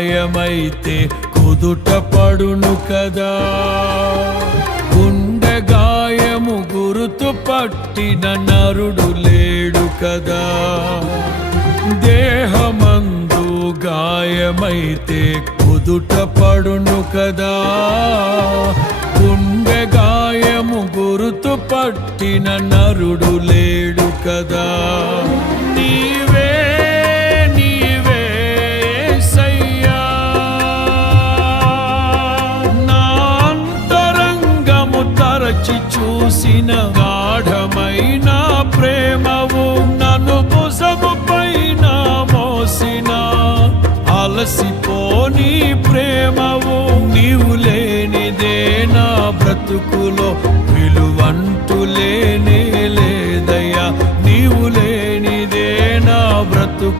గాయమైతే కుదుట పడును కదా. గుండె గాయము గురుతు పట్టిన నరుడు లేడు కదా. దేహమందు గాయమైతే కుదుట పడును కదా. గుండె గాయము గురుతు పట్టిన నరుడు లేడు కదా. నీవే నీవే యేసయ్యా, నా అంతరంగము తరచి చూసిన గాఢమైన ప్రేమవు, నన్ను భుజము పైన మోసిన అలసిపోని ప్రేమవు. నీవు లేనిదే నా బ్రతుకులో విలువంటూ లేని